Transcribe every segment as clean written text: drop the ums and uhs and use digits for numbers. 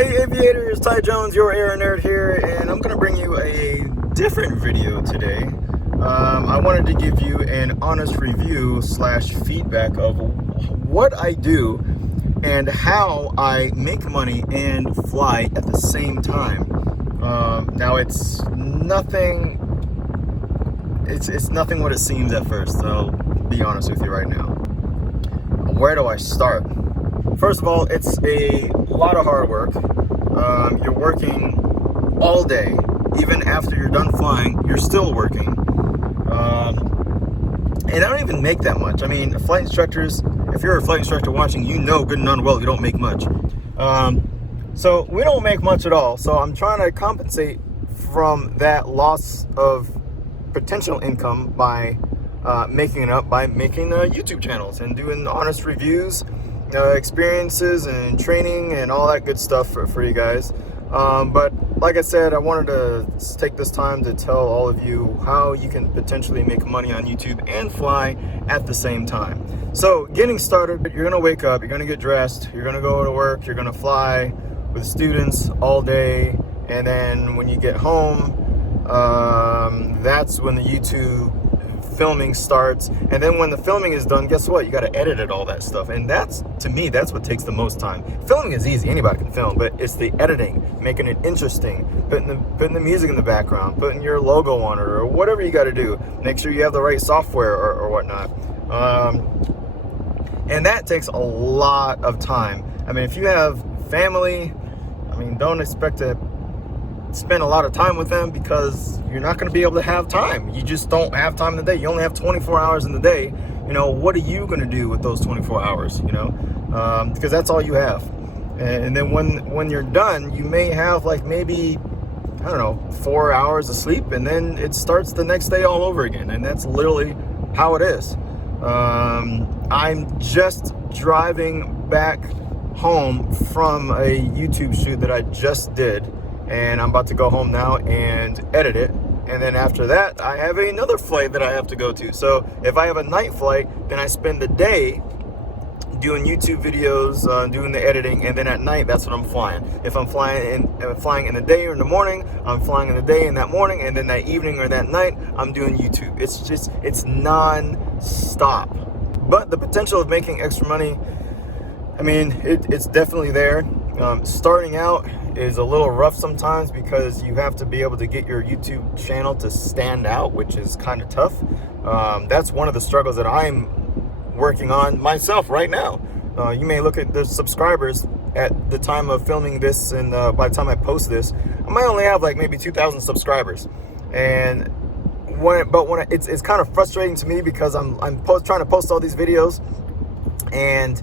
Hey aviators, Ty Jones, your AeroNerd here, and I'm going to bring you a different video today. I wanted to give you an honest review slash feedback of what I do and how I make money and fly at the same time. Now it's nothing what it seems at first, I'll be honest with you right now. Where do I start? First of all, it's a lot of hard work. You're working all day. Even after you're done flying, you're still working. And I don't even make that much. I mean, flight instructors, if you're a flight instructor watching, you know good and unwell you don't make much. So we don't make much at all. So I'm trying to compensate from that loss of potential income by making it up by making YouTube channels and doing honest reviews, experiences and training and all that good stuff for you guys. But like I said, I wanted to take this time to tell all of you how you can potentially make money on YouTube and fly at the same time. So getting started, you're gonna wake up, you're gonna get dressed, you're gonna go to work, you're gonna fly with students all day, and then when you get home, that's when the YouTube filming starts. And then when the filming is done, guess what? You got to edit it, all that stuff. And that's, to me, that's what takes the most time. Filming is easy, anybody can film, but it's the editing, making it interesting, putting the music in the background, putting your logo on it, or whatever you got to do. Make sure you have the right software or whatnot. And that takes a lot of time. I mean, if you have family, I mean, don't expect to spend a lot of time with them, because you're not going to be able to have time. You just don't have time in the day. You only have 24 hours in the day. You know, what are you going to do with those 24 hours, you know? Because that's all you have. And then when you're done, you may have like maybe, I don't know, 4 hours of sleep, and then it starts the next day all over again. And that's literally how it is. I'm just driving back home from a YouTube shoot that I just did, and I'm about to go home now and edit it. And then after that, I have another flight that I have to go to. So if I have a night flight, then I spend the day doing YouTube videos, doing the editing, and then at night, that's when I'm flying. If I'm flying in the day or in the morning, I'm flying in the day and that morning, and then that evening or that night, I'm doing YouTube. It's non-stop. But the potential of making extra money, I mean, it's definitely there. Starting out is a little rough sometimes, because you have to be able to get your YouTube channel to stand out, which is kind of tough. That's one of the struggles that I'm working on myself right now. You may look at the subscribers at the time of filming this, and by the time I post this, I might only have like maybe 2,000 subscribers. And it's kind of frustrating to me, because I'm trying to post all these videos, and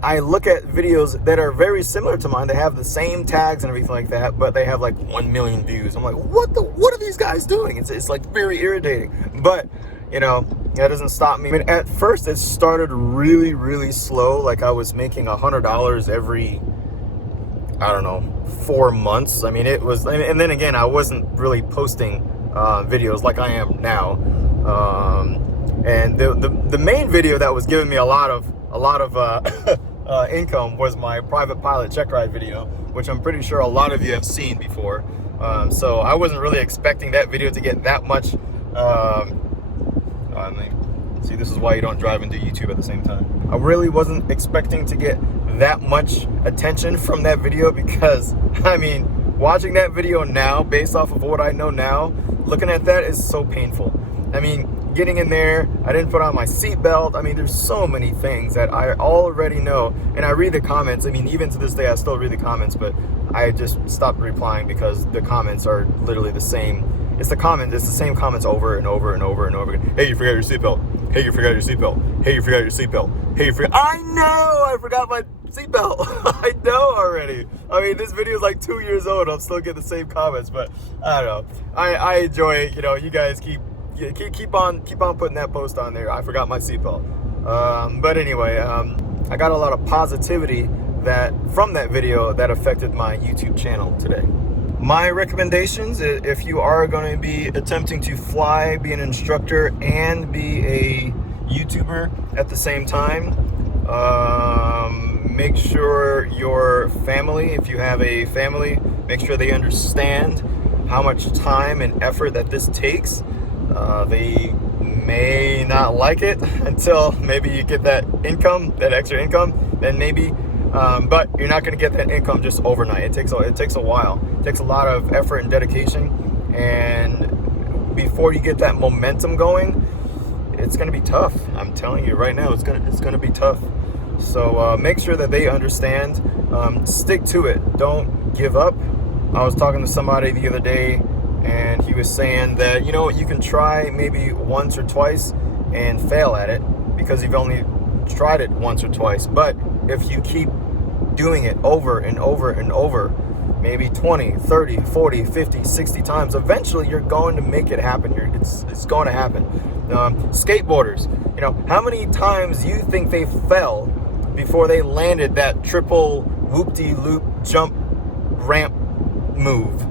I look at videos that are very similar to mine. They have the same tags and everything like that, but they have like 1 million views. I'm like, what are these guys doing? It's like very irritating. But, you know, that doesn't stop me. I mean, at first it started really, really slow. Like I was making $100 every, I don't know, 4 months. I mean, it was, and then again, I wasn't really posting videos like I am now. And the main video that was giving me a lot of income was my private pilot check ride video, which I'm pretty sure a lot of you have seen before. So I wasn't really expecting that video to get that much. See, this is why you don't drive and do YouTube at the same time. I really wasn't expecting to get that much attention from that video, because, I mean, watching that video now, based off of what I know now, looking at that is so painful. I mean, getting in there, I didn't put on my seatbelt. I mean, there's so many things that I already know. And I read the comments. I mean, even to this day, I still read the comments, but I just stopped replying, because the comments are literally the same. It's the same comments over and over and over and over again. Hey, you forgot your seatbelt. Hey, you forgot your seatbelt. Hey, you forgot your seatbelt. Hey, you forgot. I know, I forgot my seatbelt. I know already. I mean, this video is like 2 years old. I'm still getting the same comments, but I don't know. I enjoy it. You know, you guys keep on putting that post on there. I forgot my seatbelt. But anyway, I got a lot of positivity from that video that affected my YouTube channel today. My recommendations, if you are going to be attempting to fly, be an instructor, and be a YouTuber at the same time, make sure your family family, if you have a family, make sure they understand how much time and effort that this takes. They may not like it until maybe you get that income, that extra income, then maybe, but you're not going to get that income just overnight. It takes a while. It takes a lot of effort and dedication, and before you get that momentum going, it's going to be tough. I'm telling you right now, it's going to be tough. So make sure that they understand. Stick to it. Don't give up. I was talking to somebody the other day, and he was saying that, you know, you can try maybe once or twice and fail at it because you've only tried it once or twice. But if you keep doing it over and over and over, maybe 20, 30, 40, 50, 60 times, eventually you're going to make it happen. It's going to happen. Skateboarders, you know, how many times do you think they fell before they landed that triple whoop-de-loop jump ramp move?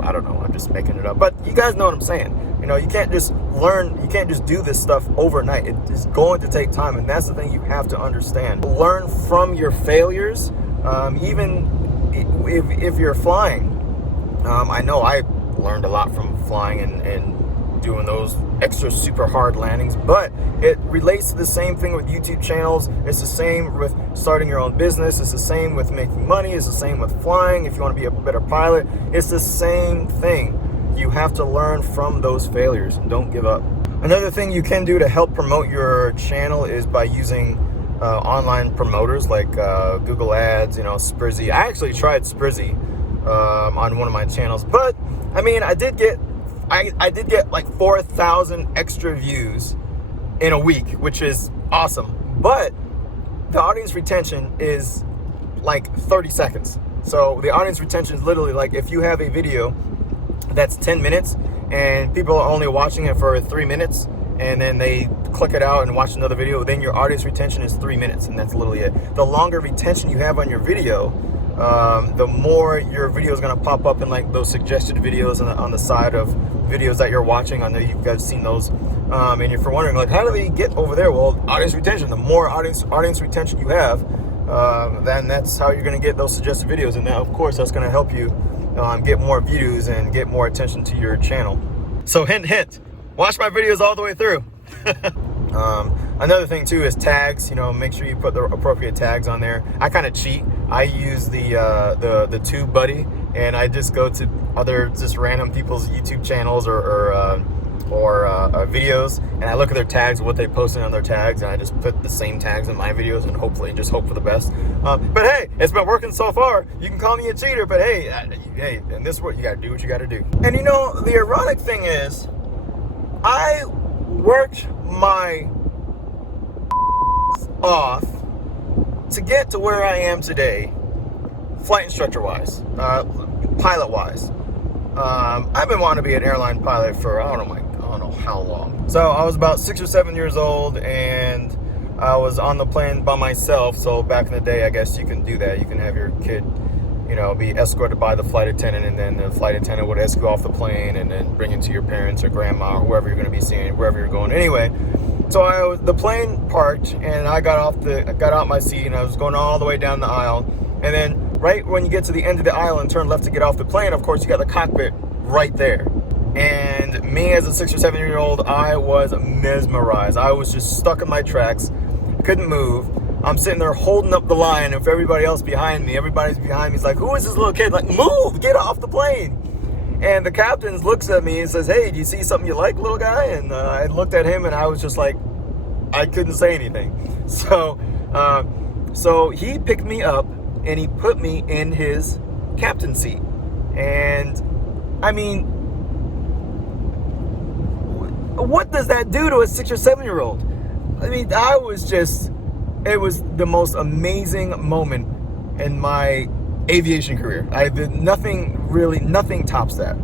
I don't know, I'm just making it up, but you guys know what I'm saying. You know, you can't just do this stuff overnight. It is going to take time, and that's the thing you have to understand. Learn from your failures, even if you're flying. I know I learned a lot from flying and doing those extra super hard landings, but it relates to the same thing with YouTube channels. It's the same with starting your own business. It's the same with making money. It's the same with flying. If you want to be a better pilot, it's the same thing. You have to learn from those failures and don't give up. Another thing you can do to help promote your channel is by using online promoters like Google Ads, you know, Sprizzy. I actually tried Sprizzy on one of my channels, but I mean, I did get like 4,000 extra views in a week, which is awesome. But the audience retention is like 30 seconds. So the audience retention is literally like if you have a video that's 10 minutes and people are only watching it for 3 minutes and then they click it out and watch another video, then your audience retention is 3 minutes, and that's literally it. The longer retention you have on your video, the more your video is going to pop up in like those suggested videos on the side of videos that you're watching. I know you guys seen those, and if you're wondering like how do they get over there, well, audience retention. The more audience retention you have, then that's how you're going to get those suggested videos, and now of course that's going to help you get more views and get more attention to your channel. So hint, watch my videos all the way through. Another thing too is tags. You know, make sure you put the appropriate tags on there. I kind of cheat. I use the Tube Buddy, and I just go to other just random people's YouTube channels or videos, and I look at their tags, what they posted on their tags, and I just put the same tags in my videos, and hopefully just hope for the best. But hey, it's been working so far. You can call me a cheater, but hey, in this world, you gotta do what you gotta do. And you know, the ironic thing is, I worked my off to get to where I am today, flight instructor wise, pilot wise. I've been wanting to be an airline pilot for I don't know how long. So I was about 6 or 7 years old, and I was on the plane by myself. So back in the day, I guess you can do that. You can have your kid, you know, be escorted by the flight attendant, and then the flight attendant would escort off the plane and then bring it to your parents or grandma or whoever you're going to be seeing, wherever you're going. Anyway, so the plane parked, and I got out my seat, and I was going all the way down the aisle. And then right when you get to the end of the aisle and turn left to get off the plane, of course, you got the cockpit right there. And me as a 6 or 7 year old, I was mesmerized. I was just stuck in my tracks, couldn't move. I'm sitting there holding up the line of everybody else behind me. Everybody's behind me. He's like, who is this little kid? Like, move, get off the plane. And the captain looks at me and says, hey, do you see something you like, little guy? And I looked at him, and I was just like, I couldn't say anything. So he picked me up, and he put me in his captain seat. And I mean, what does that do to a 6 or 7 year old? I mean, it was the most amazing moment in my aviation career. Nothing tops that.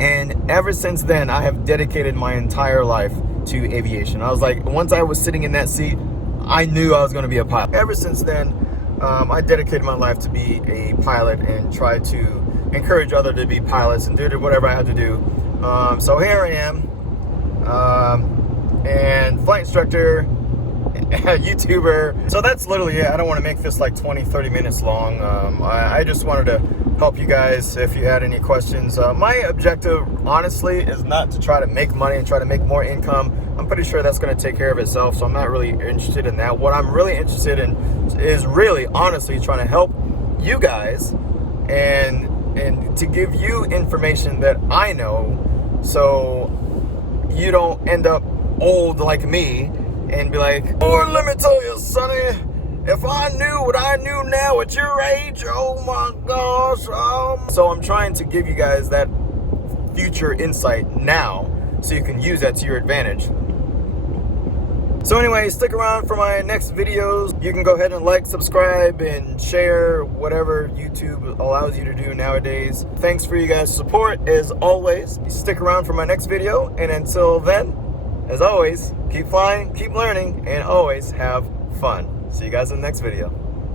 And ever since then, I have dedicated my entire life to aviation. I was like, once I was sitting in that seat, I knew I was going to be a pilot. Ever since then, I dedicated my life to be a pilot and try to encourage others to be pilots and did whatever I had to do. So here I am, and flight instructor, YouTuber. So that's literally it. I don't want to make this like 20-30 minutes long. I just wanted to help you guys if you had any questions. My objective, honestly, is not to try to make money and try to make more income. I'm pretty sure that's going to take care of itself, so I'm not really interested in that. What I'm really interested in is really, honestly, trying to help you guys and to give you information that I know, so you don't end up old like me and be like, oh, let me tell you, Sonny, if I knew what I knew now at your age, oh my gosh. So I'm trying to give you guys that future insight now so you can use that to your advantage. So anyway, stick around for my next videos. You can go ahead and like, subscribe, and share whatever YouTube allows you to do nowadays. Thanks for you guys' support, as always. Stick around for my next video, and until then, as always, keep flying, keep learning, and always have fun. See you guys in the next video.